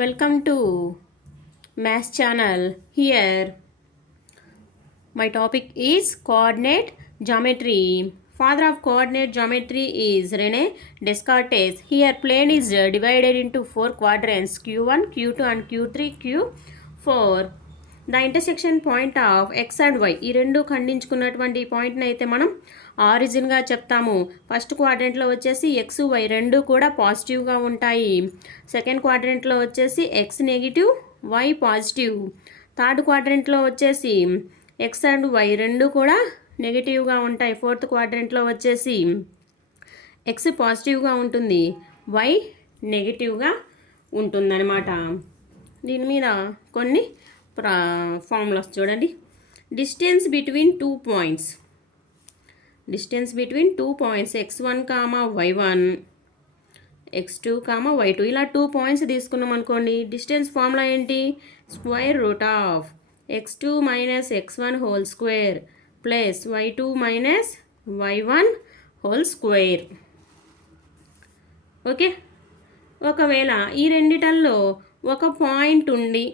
Welcome to Maths channel. Here my topic is coordinate geometry. Father of coordinate geometry is Rene Descartes. Here plane is divided into four quadrants Q1, Q2 and Q3, Q4. The intersection point of X and Y ఈ రెండు ఖండించుకున్నటువంటి పాయింట్ని అయితే మనం ఆరిజిన్గా చెప్తాము. First క్వాడ్రంట్లో వచ్చేసి X why రెండు కూడా పాజిటివ్గా ఉంటాయి. సెకండ్ క్వాడ్రంట్లో వచ్చేసి X negative Y positive. Third క్వాడ్రంట్లో వచ్చేసి ఎక్స్ అండ్ వై రెండు కూడా నెగిటివ్గా ఉంటాయి. ఫోర్త్ క్వాడ్రంట్లో వచ్చేసి ఎక్స్ పాజిటివ్గా ఉంటుంది, వై నెగిటివ్గా ఉంటుందన్నమాట. దీని మీద కొన్ని ఫార్ములాస్ చూడండి. Distance between two points x1 comma y1 x2 comma y2 ఇలా 2 పాయింట్స్ తీసుకున్నాం అనుకోండి. డిస్టెన్స్ ఫార్ములా ఏంటి? Square root of x2 minus x1 whole square plus y2 minus y1 whole square. Okay, ఒకవేళ ఈ రెండిటల్లో ఒక పాయింట్ ఉండి,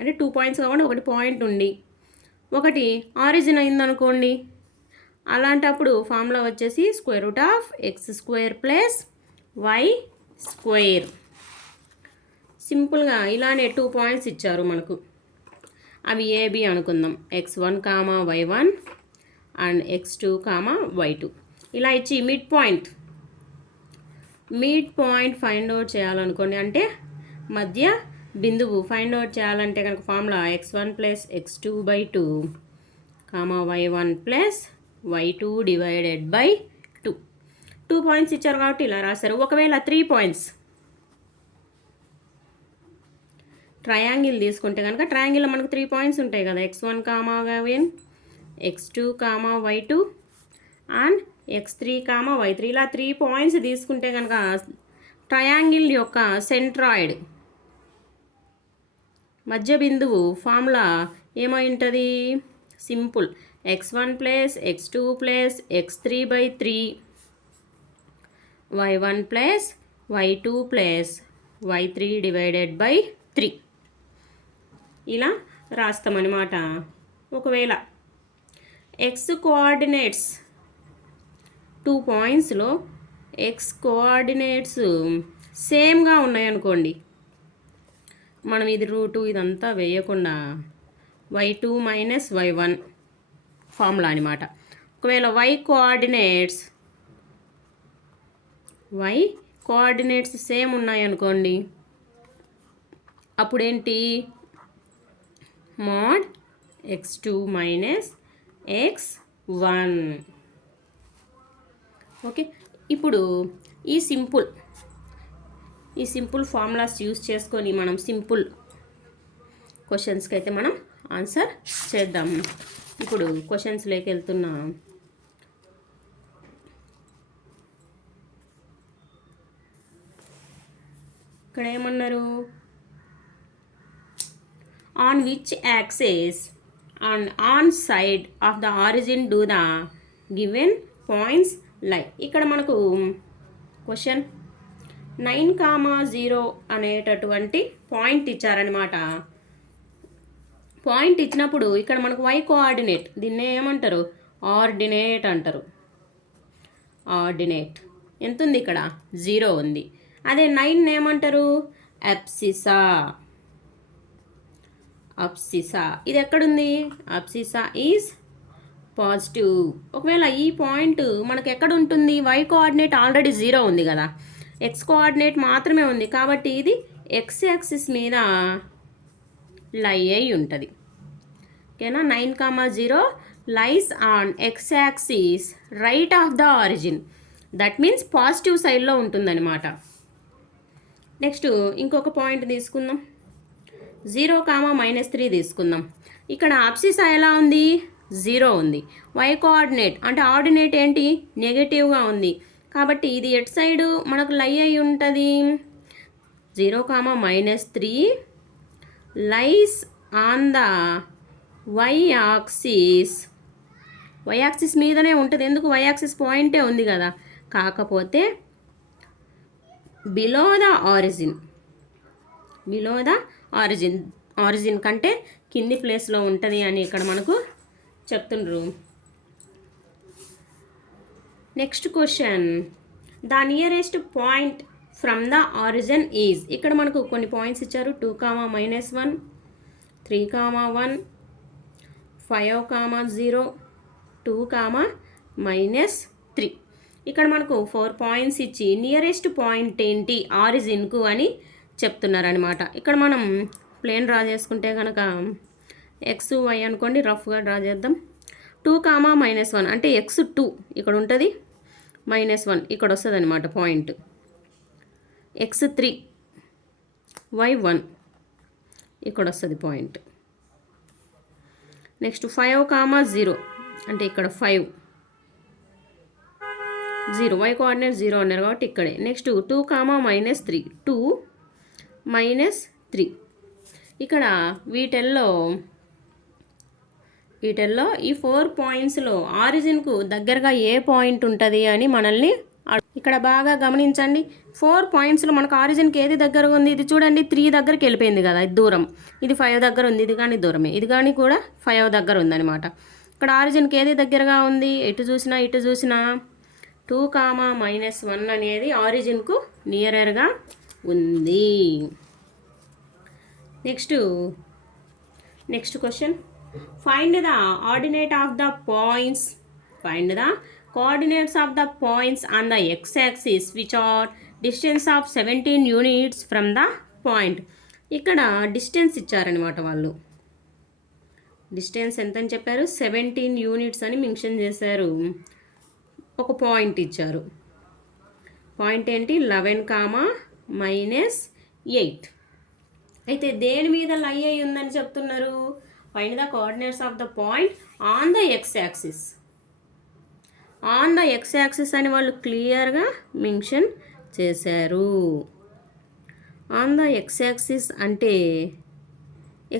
అంటే 2 పాయింట్స్ కాబట్టి ఒకటి పాయింట్ ఉండి ఒకటి ఆరిజిన్ అయిందనుకోండి, అలాంటప్పుడు ఫార్ములా వచ్చేసి square root of X square plus Y square. సింపుల్గా ఇలానే 2 పాయింట్స్ ఇచ్చారు మనకు, అవి ఏబి అనుకుందాం. x1 comma y1 and x2 comma y2 ఇలా ఇచ్చి మిడ్ పాయింట్ ఫైండ్ అవుట్ చేయాలనుకోండి, అంటే మధ్య బిందువు ఫైండ్ అవుట్ చేయాలంటే కనుక formula x1 plus x2 by 2 comma y1 plus y2 divided by 2. 2 points ఇచ్చారు కాబట్టి ఇలా రాశారు. ఒకవేళ 3 పాయింట్స్ ట్రయాంగిల్ తీసుకుంటే కనుక ట్రయాంగిల్లో మనకు 3 పాయింట్స్ ఉంటాయి కదా, x1 comma y1, x2 comma y2 and x3 comma y3 ఇలా 3 పాయింట్స్ తీసుకుంటే కనుక ట్రయాంగిల్ యొక్క సెంట్రాయిడ్ మధ్య బిందువు ఫార్ములా ఏమై ఉంటుంది? Simple x1 plus x2 plus x3 by 3 y1 plus y2 plus y3 divided by 3 ఇలా రాస్తామన్నమాట. ఒకవేళ ఎక్స్ కోఆర్డినేట్స్ 2 పాయింట్స్లో ఎక్స్ కోఆర్డినేట్స్ సేమ్గా ఉన్నాయనుకోండి, మనం ఇది రూటు ఇదంతా వేయకుండా y2 మైనస్ y1 ఫార్ములా అనమాట. ఒకవేళ y కోఆర్డినేట్స్ సేమ్ ఉన్నాయనుకోండి, అప్పుడేంటి? Mode x2 minus x1. Okay, ఇప్పుడు ఈ సింపుల్ ఫార్ములాస్ యూస్ చేసుకొని మనం సింపుల్ క్వశ్చన్స్కి అయితే మనం ఆన్సర్ చేద్దాం. ఇప్పుడు క్వశ్చన్స్లోకి వెళ్తున్నా. ఇక్కడ ఏమన్నారు? On which axis and on side of the origin do the given points లై. ఇక్కడ మనకు క్వశ్చన్ 9,0 అనేటటువంటి పాయింట్ ఇచ్చారనమాట. పాయింట్ ఇచ్చినప్పుడు ఇక్కడ మనకు y కోఆర్డినేట్, దీన్నే ఏమంటారు? ఆర్డినేట్ అంటారు. ఆర్డినేట్ ఎంత ఉంది? ఇక్కడ 0 ఉంది. అదే 9 ఏమంటారు? అబ్సిసా. ఇది ఎక్కడుంది? అబ్సిసా ఈజ్ పాజిటివ్. ఒకవేళ ఈ పాయింట్ మనకు ఎక్కడ ఉంటుంది? y కోఆర్డినేట్ ఆల్రెడీ 0 ఉంది కదా, ఎక్స్ కోఆర్డినేట్ మాత్రమే ఉంది కాబట్టి ఇది ఎక్స్ యాక్సిస్ మీద లై అయి ఉంటుంది. ఓకేనా? 9,0 lies on X axis right of the origin. That means positive సైడ్లో ఉంటుందన్నమాట. నెక్స్ట్ ఇంకొక పాయింట్ తీసుకుందాం. 0,-3 తీసుకుందాం. ఇక్కడ అబ్సిసా ఎలా ఉంది? 0 ఉంది. y కోఆర్డినేట్ అంటే ఆర్డినేట్ ఏంటి? నెగటివ్గా ఉంది. కాబట్టి ఇది ఎట్ సైడ్ మనకు లై అయి ఉంటుంది? 0,-3 lies on the y axis మీదనే ఉంటుంది. ఎందుకు? y యాక్సిస్ పాయింటే ఉంది కదా. కాకపోతే below the origin below the origin, origin కంటే కింది ప్లేస్లో ఉంటుంది అని ఇక్కడ మనకు చెప్తుండ్రు. Next question, the nearest point from the origin is. ఇక్కడ మనకు కొన్ని పాయింట్స్ ఇచ్చారు. 2, -1, 3, 1, 5, 0, 2, -3. ఇక్కడ మనకు 4 పాయింట్స్ ఇచ్చి నియరెస్ట్ పాయింట్ ఏంటి ఆరిజిన్కు అని చెప్తున్నారనమాట. ఇక్కడ మనం ప్లేన్ డ్రా చేసుకుంటే కనుక ఎక్స్ వై అనుకోండి, రఫ్గా డ్రా చేద్దాం. 2, -1 అంటే x2 ఇక్కడ ఉంటుంది, -1 ఇక్కడ వస్తుంది అనమాట పాయింట్. x3 y1 ఇక్కడ వస్తుంది పాయింట్. నెక్స్ట్ 5, 0 అంటే ఇక్కడ 5, 0 y కోఆర్డినేట్ 0 అన్నారు కాబట్టి ఇక్కడే. నెక్స్ట్ 2, -3 2, -3. ఇక్కడ వీటిల్లో ఈ 4 పాయింట్స్లో ఆరిజిన్కు దగ్గరగా ఏ పాయింట్ ఉంటుంది అని మనల్ని ఇక్కడ బాగా గమనించండి. 4 పాయింట్స్లో మనకు ఆరిజిన్కి ఏది దగ్గరగా ఉంది? ఇది చూడండి, 3 దగ్గరికి వెళ్ళిపోయింది కదా, ఇది దూరం. ఇది 5 దగ్గర ఉంది, ఇది కానీ దూరమే. ఇది కానీ కూడా 5 దగ్గర ఉందన్నమాట. ఇక్కడ ఆరిజిన్కి ఏది దగ్గరగా ఉంది? ఇటు చూసినా 2, -1 అనేది ఆరిజిన్కు నియరర్గా ఉంది. Next question, find the ordinate of the points. Find the coordinates of the points on the x-axis which are distance of 17 units from the point. ఇక్కడ డిస్టెన్స్ ఇచ్చారనమాట వాళ్ళు. డిస్టెన్స్ ఎంత అని చెప్పారు? 17 యూనిట్స్ అని మెన్షన్ చేశారు. ఒక పాయింట్ ఇచ్చారు. పాయింట్ ఏంటి? 11, -8. అయితే దేని మీద లై అయి ఉందని చెప్తున్నారు? Find the coordinates of the point on the x-axis. On the x-axis అని వాళ్ళు క్లియర్గా మెన్షన్ చేశారు. ఆన్ ద x-axis అంటే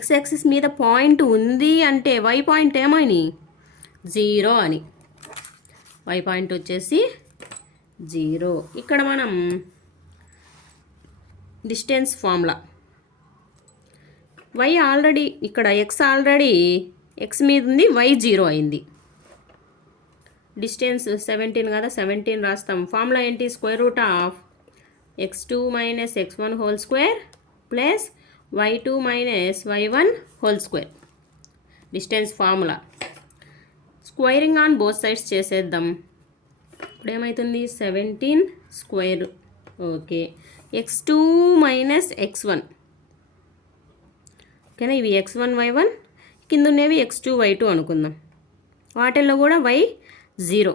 x-axis మీద పాయింట్ ఉంది అంటే y పాయింట్ ఏమని? 0 అని. y పాయింట్ వచ్చేసి 0. ఇక్కడ మనం డిస్టెన్స్ ఫార్ములా y ఆల్రెడీ ఇక్కడ x ఆల్రెడీ x మీద ఉంది, y 0 అయింది. డిస్టెన్స్ 17 కదా, 17 రాస్తాం. ఫార్ములా ఏంటి? √(x2 - x1) plus y2 - y1 distance formula. Squaring on both sides చేసేద్దాం. ఇప్పుడు ఏమవుతుంది? 17². Okay, x2 - x1. ఓకేనా, ఇవి x1 y1, కింద ఉన్నవి x2 y2 అనుకుందాం. వాటిల్లో కూడా y 0.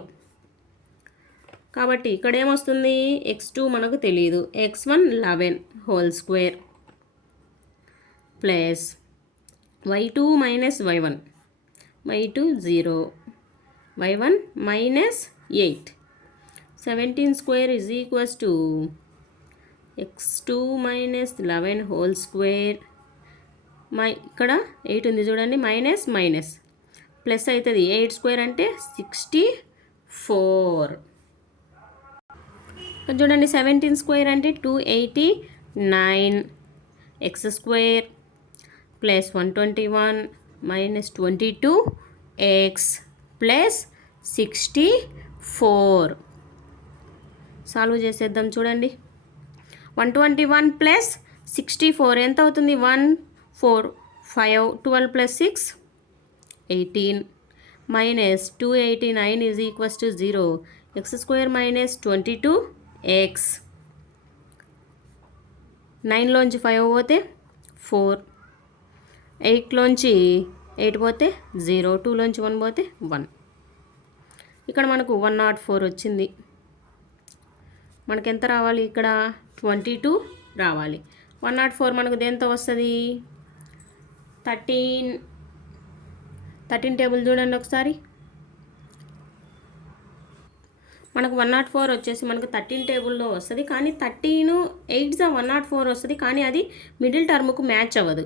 కాబట్టి ఇక్కడ ఏమొస్తుంది? x2 మనకు తెలియదు, x1 11² plus y2 - y1, y2 0, y1 -8. 17² is equals to x2 - 11² ఇక్కడ 8 ఉంది చూడండి, మైనస్ ప్లస్ అవుతుంది. 8² అంటే 64. చూడండి, 17² అంటే 289 x² plus 121 -22x plus 64. Solve చేసేద్దాం. చూడండి, 121 ప్లస్ 64 ఎంత అవుతుంది? 1 4 5 12 plus 6 18 -289 is equals to 0. x² - 22x. 9లోంచి 5 పోతే 4, 8లోంచి 8 పోతే 0, 2లోంచి 1 పోతే 1. ఇక్కడ మనకు 104 వచ్చింది. మనకు ఎంత రావాలి? ఇక్కడ 22 రావాలి. 104 మనకు దేంతో వస్తుంది? 13 టేబుల్ చూడండి ఒకసారి. మనకు 104 వచ్చేసి మనకు 13 టేబుల్లో వస్తుంది. కానీ 13 8 104 వస్తుంది, కానీ అది మిడిల్ టర్మ్కు మ్యాచ్ అవ్వదు.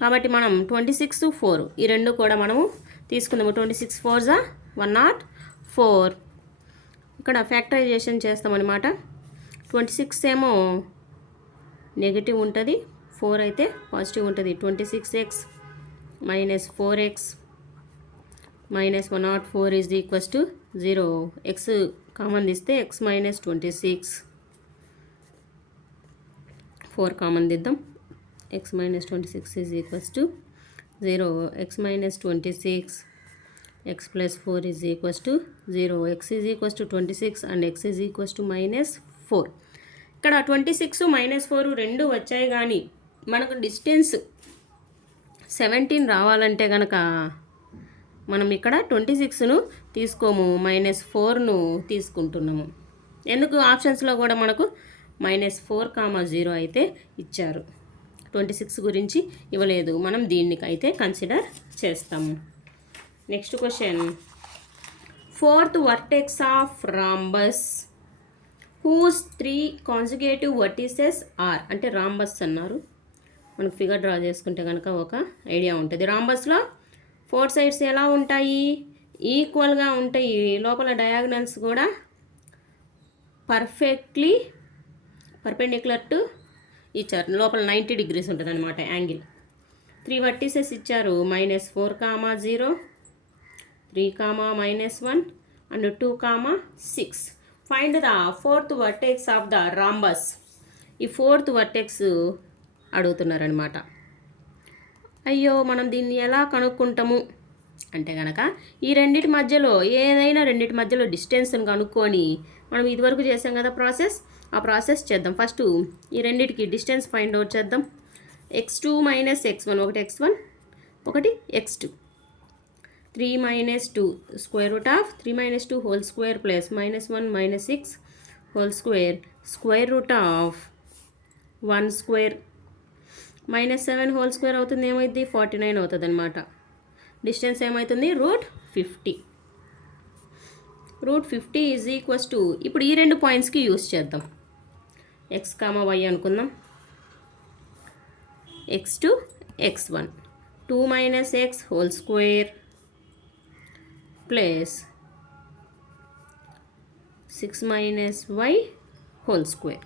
కాబట్టి మనం 26 4 ఈ రెండు కూడా మనము తీసుకుందాము. 26 4 104. ఇక్కడ ఫ్యాక్టరైజేషన్ చేస్తామన్నమాట. 26 ఏమో నెగిటివ్ ఉంటుంది, 4 అయితే పాజిటివ్ ఉంటుంది. 26x minus 4x minus 104 is equals to 0. X common తీస్తే ఎక్స్ మైనస్ 26, 4 కామన్ తీద్దాం. X minus 26 is equals to 0. X minus 26 X plus 4 is equals to 0. X is equals to 26 and X is equals to -4. ఇక్కడ 26 -4 రెండు వచ్చాయి, కానీ మనకు distance 17 రావాలంటే కనుక మనం ఇక్కడ 26ను తీసుకోము, -4ను తీసుకుంటున్నాము. ఎందుకు ఆప్షన్స్లో కూడా మనకు -4, 0 అయితే ఇచ్చారు. 26 గురించి ఇవ్వలేదు, మనం దీనికైతే కన్సిడర్ చేస్తాము. Next question, 4th vertex of rhombus whose 3 consecutive vertices are. అంటే రాంబస్ అన్నారు, మనకు ఫిగర్ డ్రా చేసుకుంటే కనుక ఒక ఐడియా ఉంటుంది. రాంబస్లో 4 సైడ్స్ ఎలా ఉంటాయి, ఈక్వల్గా ఉంటాయి. లోపల డయాగ్నల్స్ కూడా పర్పెండిక్యులర్ టు ఇచ్చారు. లోపల 90 degrees ఉంటుంది అనమాట యాంగిల్. 3 వర్టిసెస్ ఇచ్చారు, -4, 0, 3, -1 and 2, 6. Find the 4th vertex of the rhombus. ఈ 4th వర్టెక్స్ అడుగుతున్నారనమాట. అయ్యో, మనం దీన్ని ఎలా కనుక్కుంటాము అంటే కనుక ఈ రెండింటి మధ్యలో ఏదైనా రెండింటి మధ్యలో డిస్టెన్స్ని కనుక్కొని, మనం ఇదివరకు చేసాం కదా ప్రాసెస్, ఆ ప్రాసెస్ చేద్దాం. ఫస్ట్ ఈ రెండింటికి డిస్టెన్స్ ఫైండ్ అవుట్ చేద్దాం. x2 - x1, ఒకటి x1 ఒకటి x2. 3 - 2 √3 - 2 whole square plus -1 - 6 whole square √1 square -7 whole square అవుతుంది. ఏమైంది 49 అవుతుంది అనమాట. డిస్టెన్స్ ఏమవుతుంది √50. √50 ఈజ్ ఈక్వల్స్ టు, ఇప్పుడు ఈ రెండు పాయింట్స్కి యూస్ చేద్దాం. x, y అనుకుందాం. x2 x1 2 - x whole square plus 6 - y whole square.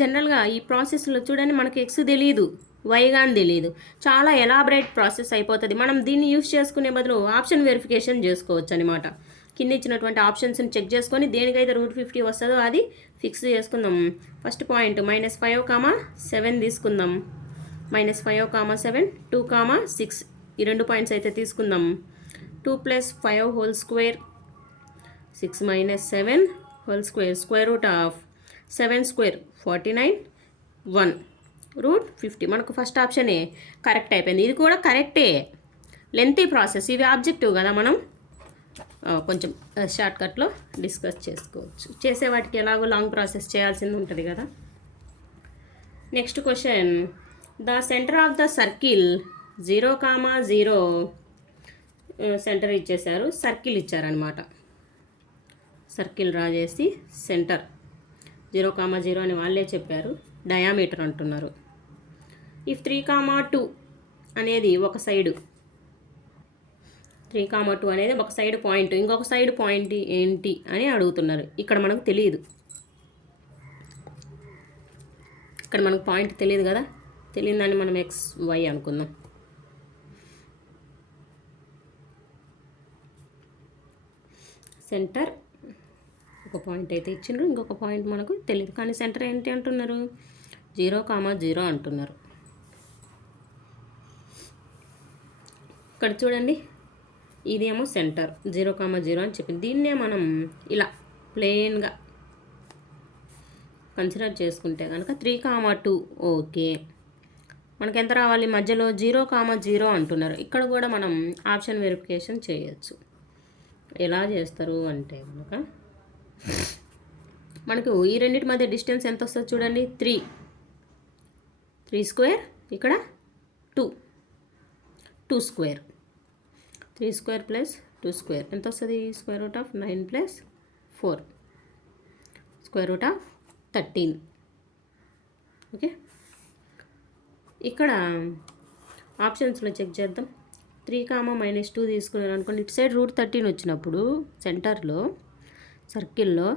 జనరల్గా ఈ ప్రాసెస్లో చూడండి, మనకి ఎక్స్ తెలియదు, వై కానీ తెలియదు, చాలా ఎలాబరేట్ ప్రాసెస్ అయిపోతుంది. మనం దీన్ని యూస్ చేసుకునే బదులు ఆప్షన్ వెరిఫికేషన్ చేసుకోవచ్చు అనమాట. కింద ఇచ్చినటువంటి ఆప్షన్స్ని చెక్ చేసుకొని దేనికైతే √50 వస్తుందో అది ఫిక్స్ చేసుకుందాం. ఫస్ట్ పాయింట్ -5, 7 తీసుకుందాం. -5, 7, 2, 6 ఈ రెండు పాయింట్స్ అయితే తీసుకుందాం. 2 + 5 whole square 6 - 7 whole square √7 square 49 1 √50. మనకు ఫస్ట్ ఆప్షనే కరెక్ట్ అయిపోయింది. ఇది కూడా కరెక్టే, లెంతీ ప్రాసెస్. ఇవి ఆబ్జెక్టివ్ కదా, మనం కొంచెం షార్ట్కట్లో డిస్కస్ చేసుకోవచ్చు. చేసే వాటికి ఎలాగో లాంగ్ ప్రాసెస్ చేయాల్సింది ఉంటుంది కదా. Next question, the centre of the circle 0, 0 centre ఇచ్చేసారు, సర్కిల్ ఇచ్చారనమాట. సర్కిల్ డ్రా చేసి సెంటర్ 0, 0 అని వాళ్ళే చెప్పారు, డయామీటర్ అంటున్నారు. ఇఫ్ 3, 2 అనేది ఒక సైడు, 3, 2 అనేది ఒక సైడ్ పాయింట్, ఇంకొక సైడ్ పాయింట్ ఏంటి అని అడుగుతున్నారు. ఇక్కడ మనకు తెలియదు, ఇక్కడ మనకు పాయింట్ తెలియదు కదా, తెలియదని మనం XY అనుకుందాం. సెంటర్ ఒక పాయింట్ అయితే ఇచ్చిండ్రు, ఇంకొక పాయింట్ మనకు తెలియదు, కానీ సెంటర్ ఏంటి అంటున్నారు 0, 0 అంటున్నారు. ఇక్కడ చూడండి, ఇదేమో సెంటర్ 0, 0 అని చెప్పింది. దీన్నే మనం ఇలా ప్లెయిన్గా కన్సిడర్ చేసుకుంటే కనుక 3, 2 ఓకే. మనకి ఎంత రావాలి, మధ్యలో 0, 0 అంటున్నారు. ఇక్కడ కూడా మనం ఆప్షన్ వెరిఫికేషన్ చేయొచ్చు. ఎలా చేస్తారు అంటే కనుక మనకు ఈ రెండింటి మధ్య డిస్టెన్స్ ఎంత వస్తుంది చూడండి, 3 స్క్వేర్, ఇక్కడ 2 స్క్వేర్, 3 స్క్వేర్ ప్లస్ 2 స్క్వేర్ ఎంత వస్తుంది, √9 + 4 √13. ఓకే, ఇక్కడ ఆప్షన్స్లో చెక్ చేద్దాం. 3, -2 తీసుకున్నారు అనుకోండి, ఇటు సైడ్ √13 వచ్చినప్పుడు సెంటర్లో సర్కిల్లో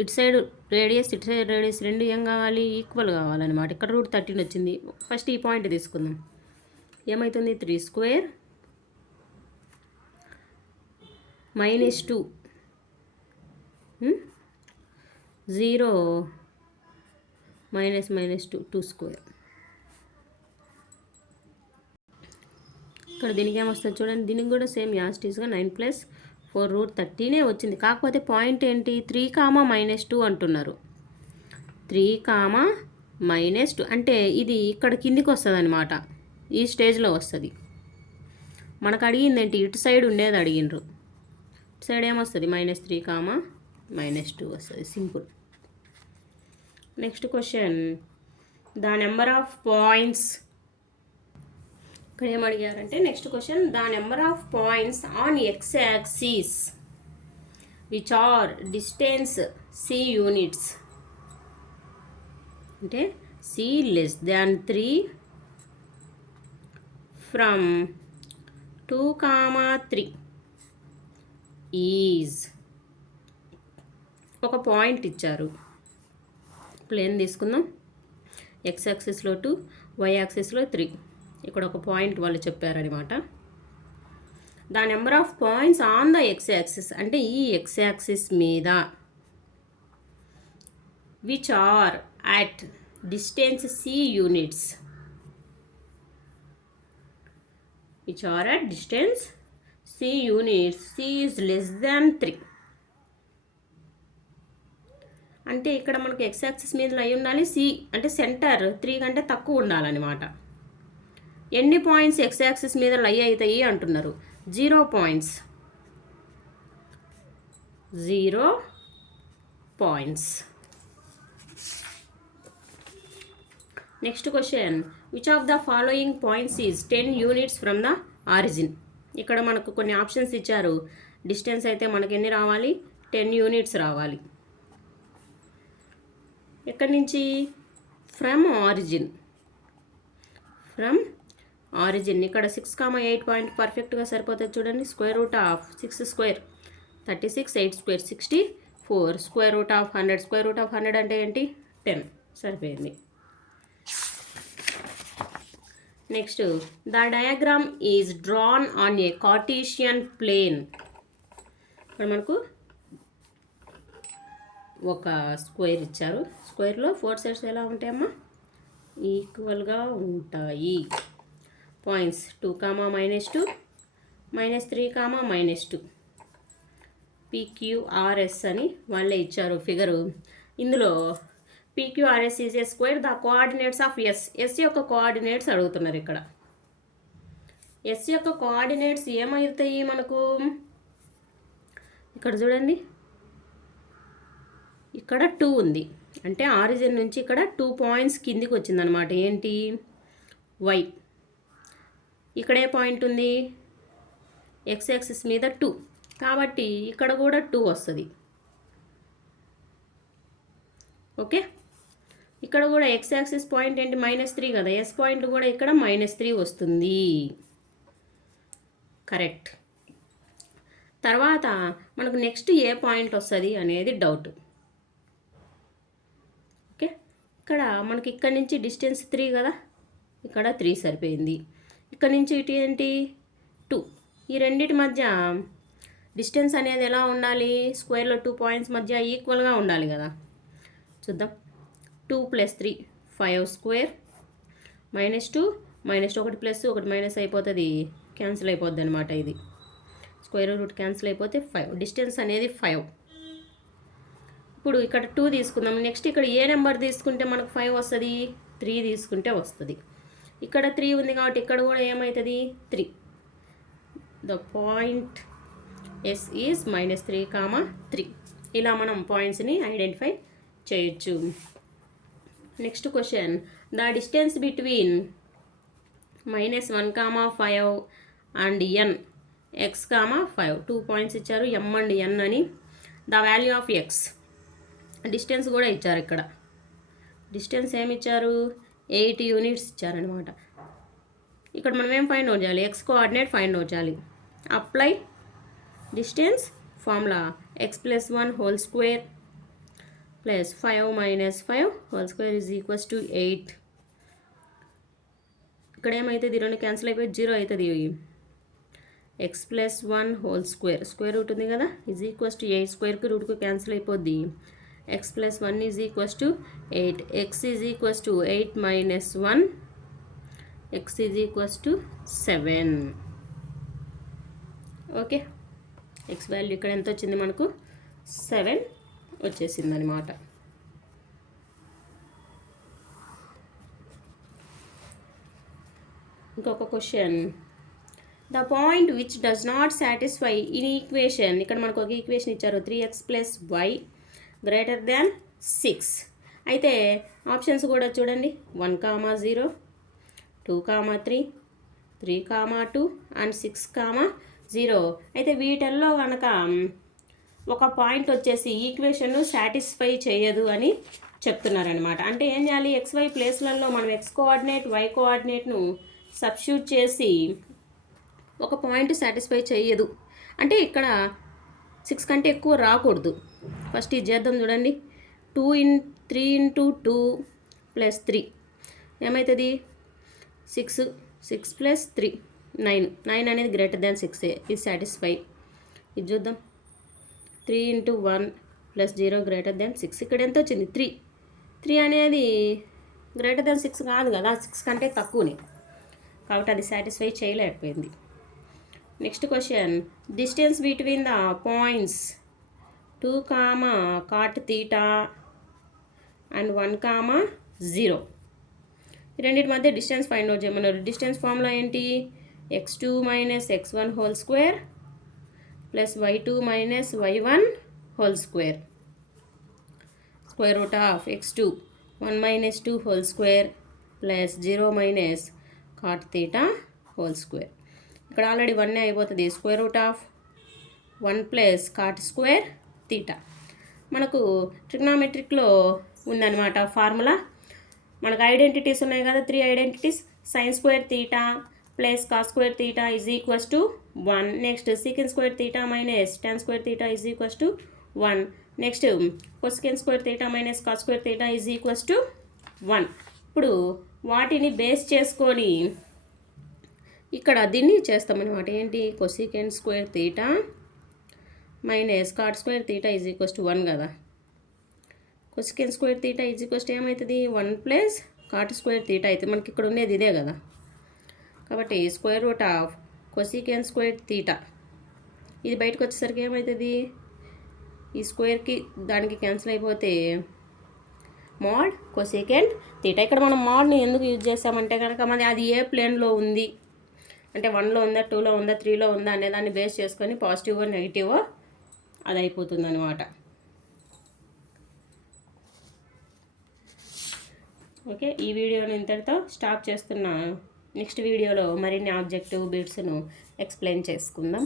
ఇటు సైడ్ రేడియస్ ఇటు సైడ్ రేడియస్ రెండు ఏం కావాలి, ఈక్వల్ కావాలన్నమాట. ఇక్కడ రూట్ 13 వచ్చింది. ఫస్ట్ ఈ పాయింట్ తీసుకుందాం. ఏమవుతుంది, 3² -2 0 -2 2². ఇక్కడ దీనికి ఏమొస్తుంది చూడండి, దీనికి కూడా సేమ్ యాస్టీస్గా 9 + 4 √13 వచ్చింది. కాకపోతే పాయింట్ ఏంటి, 3, -2 అంటున్నారు. 3, -2 అంటే ఇది ఇక్కడ కిందికి వస్తుంది అనమాట, ఈ స్టేజ్లో వస్తుంది. మనకు అడిగింది ఏంటి, ఇటు సైడ్ ఉండేది అడిగినరు. ఇటు సైడ్ ఏమొస్తుంది, -3, -2 వస్తుంది. Simple. Next question, the number of points. ఇక్కడ ఏం అడిగారంటే next question, the number of points on X axis which are distance C units. అంటే C < 3 ఫ్రమ్ 2, 3 ఈజ్. ఒక పాయింట్ ఇచ్చారు. ప్లేన్ తీసుకుందాం. X యాక్సిస్లో 2, Y యాక్సిస్లో 3. ఇక్కడ ఒక పాయింట్ వాళ్ళు చెప్పారనమాట. The number of points on the X axis అంటే ఈ X యాక్సిస్ మీద which are at distance C units. which are at distance C units. C is < 3. అంటే ఇక్కడ మనకు X యాక్సిస్ మీద అయి ఉండాలి, C అంటే సెంటర్ 3 కంటే తక్కువ ఉండాలన్నమాట. ఎన్ని పాయింట్స్ X యాక్సిస్ మీద లై అవుతాయి అంటున్నారు, 0 points. 0 points. Next question, which of the following points is 10 units from the origin. ఇక్కడ మనకు కొన్ని ఆప్షన్స్ ఇచ్చారు. డిస్టెన్స్ అయితే మనకి ఎన్ని రావాలి, 10 యూనిట్స్ రావాలి. ఎక్కడి నుంచి, ఫ్రమ్ ఆరిజిన్. From origin. ఇక్కడ 6, 8 పాయింట్ పర్ఫెక్ట్గా సరిపోతుంది చూడండి. √6² 36, 8² 64, √100. √100 అంటే ఏంటి, 10. సరిపోయింది. Next, the diagram is drawn on a Cartesian plane. ఇక్కడ మనకు ఒక స్క్వేర్ ఇచ్చారు. స్క్వేర్లో 4 సైడ్స్ ఎలా ఉంటాయమ్మా, ఈక్వల్గా ఉంటాయి. పాయింట్స్ 2, -2, -3, -2. PQRS అని వాళ్ళే ఇచ్చారు ఫిగరు. ఇందులో PQRS is a square, the coordinates of S. S యొక్క కోఆర్డినేట్స్ అడుగుతున్నారు ఇక్కడ. S యొక్క కోఆర్డినేట్స్ ఏమవుతాయి మనకు, ఇక్కడ చూడండి, ఇక్కడ 2 ఉంది. అంటే ఆరిజిన్ నుంచి ఇక్కడ 2 పాయింట్స్ కిందికి వచ్చిందనమాట. ఏంటి, Y. ఇక్కడ ఏ పాయింట్ ఉంది, X యాక్సిస్ మీద 2. కాబట్టి ఇక్కడ కూడా 2 వస్తుంది. ఓకే, ఇక్కడ కూడా X యాక్సిస్ పాయింట్ ఏంటి, -3 కదా. S పాయింట్ కూడా ఇక్కడ -3 వస్తుంది. కరెక్ట్. తర్వాత మనకు నెక్స్ట్ ఏ పాయింట్ వస్తుంది అనేది డౌట్. ఓకే, ఇక్కడ మనకి ఇక్కడ నుంచి డిస్టెన్స్ 3 కదా, ఇక్కడ 3 సరిపోయింది. ఇక్కడ నుంచి ఇటు ఏంటి 2. ఈ రెండింటి మధ్య డిస్టెన్స్ అనేది ఎలా ఉండాలి, స్క్వేర్లో 2 పాయింట్స్ మధ్య ఈక్వల్గా ఉండాలి కదా. చూద్దాం. 2 + 3 5² -2 -1 ప్లస్ 1 మైనస్ అయిపోతుంది, క్యాన్సిల్ అయిపోద్ది అనమాట. ఇది స్క్వేర్ రూట్ క్యాన్సిల్ అయిపోతే 5. డిస్టెన్స్ అనేది 5. ఇప్పుడు ఇక్కడ 2 తీసుకుందాం. నెక్స్ట్ ఇక్కడ ఏ నెంబర్ తీసుకుంటే మనకు 5 వస్తుంది, 3 తీసుకుంటే వస్తుంది. ఇక్కడ 3 ఉంది కాబట్టి ఇక్కడ కూడా ఏమవుతుంది, 3. The point S is -3, 3. ఇలా మనం పాయింట్స్ని ఐడెంటిఫై చేయొచ్చు. Next question, the distance between -1, 5 and n x, 5. 2 points ఇచ్చారు, m అండ్ n అని. The value of x. Distance కూడా ఇచ్చారు. ఇక్కడ డిస్టెన్స్ ఏమి ఇచ్చారు, 8 యూనిట్స్ ఇచ్చారనమాట. ఇక్కడ మనం ఏం ఫైండ్ అవుట్ చేయాలి, x కోఆర్డినేట్ ఫైండ్ అవుట్ చేయాలి. Apply distance formula, x + 1 whole square plus 5 minus 5 whole square is equals to 8. ఇక్కడ ఏమవుతుంది, 2 క్యాన్సిల్ అయిపోయి 0 అవుతుంది. X plus 1 whole square, square route ఉంది కదా, ఈజ్ ఈక్వల్స్ టు 8. స్క్వేర్కి రూట్కి క్యాన్సిల్ అయిపోద్ది. X plus 1 is equals to 8. X is equals to 8 minus 1, X is equals to 7. Okay, X value ఇక్కడ ఎంత వచ్చింది మనకు, 7 వచ్చేసింది అనమాట. ఇంకొక question, the point which does not satisfy in equation. ఇక్కడ మనకు ఒక ఈక్వేషన్ ఇచ్చారు, 3x plus y greater than 6. అయితే ఆప్షన్స్ కూడా చూడండి, 1, 0, 2, 3, 3, 2 అండ్ 6, 0. అయితే వీటిల్లో కనుక ఒక పాయింట్ వచ్చేసి ఈక్వేషన్ సాటిస్ఫై చేయదు అని చెప్తున్నారనమాట. అంటే ఏం చేయాలి, XY ప్లేస్లలో మనం X కోఆర్డినేట్ Y కోఆర్డినేట్ను సబ్స్టిట్యూట్ చేసి ఒక పాయింట్ సాటిస్ఫై చేయదు అంటే ఇక్కడ 6 కంటే ఎక్కువ రాకూడదు. ఫస్ట్ ఇది చేద్దాం చూడండి, 3 ఇంటూ 2 ప్లస్ 3 ఏమవుతుంది, 6 ప్లస్ 3 9 అనేది గ్రేటర్ దాన్ 6 ఇది సాటిస్ఫై. ఇది చూద్దాం, 3 ఇంటూ 1 ప్లస్ 0 గ్రేటర్ దాన్ 6. ఇక్కడ ఎంత వచ్చింది, 3 అనేది గ్రేటర్ దాన్ 6 కాదు కదా, 6 కంటే తక్కువని, కాబట్టి అది సాటిస్ఫై చేయలేకపోయింది. Next question, distance between the points 2, cot theta and 1, 0. ఈ రెండింటి మధ్య డిస్టెన్స్ ఫైండ్ అవుట్ చేయమన్నారు. డిస్టెన్స్ ఫార్ములా ఏంటి, x2 minus x1 whole square plus y2 minus y1 whole square, square root of x2 1 minus 2 whole square plus 0 minus cot theta whole square. ఇక్కడ already 1 అయిపోతుంది, square root of 1 plus cot square theta. మనకు ట్రిగ్నామెట్రిక్లో ఉందన్నమాట ఫార్ములా. మనకు identities ఉన్నాయి కదా, 3 identities, sine square theta plus cos square theta is equals to 1. Next secant square theta minus tan square theta is equals to 1. Next cosecant square theta minus cos square theta is equals to 1. ఇప్పుడు వాటిని base చేసుకొని ఇక్కడ దీన్ని చేస్తామన్నమాట. ఏంటి, cosecant square theta minus cot square theta is equals to 1 కదా. Cosecant square theta is equals to ఏమవుతుంది, 1 plus cot square theta అవుతుంది. మనకి ఇక్కడ ఉండేది ఇదే కదా, కాబట్టి square root of cosecant square theta, ఇది బయటకు వచ్చేసరికి ఏమవుతుంది, ఈ స్క్వేర్కి దానికి క్యాన్సిల్ అయిపోతే మోడ్ కొసెకెంట్ తీటా. ఇక్కడ మనం మోడ్ని ఎందుకు యూజ్ చేస్తామంటే కనుక మరి అది ఏ ప్లేన్లో ఉంది అంటే 1లో ఉందా, 2లో ఉందా, 3లో ఉందా అనే దాన్ని బేస్ చేసుకొని పాజిటివ్ నెగిటివ్ అది అయిపోతుంది అనమాట. ఓకే, ఈ వీడియోని ఇంతటితో స్టాప్ చేస్తున్నాను. నెక్స్ట్ వీడియోలో మరిన్ని ఆబ్జెక్టివ్ బిట్స్ను ఎక్స్ప్లెయిన్ చేసుకుందాం.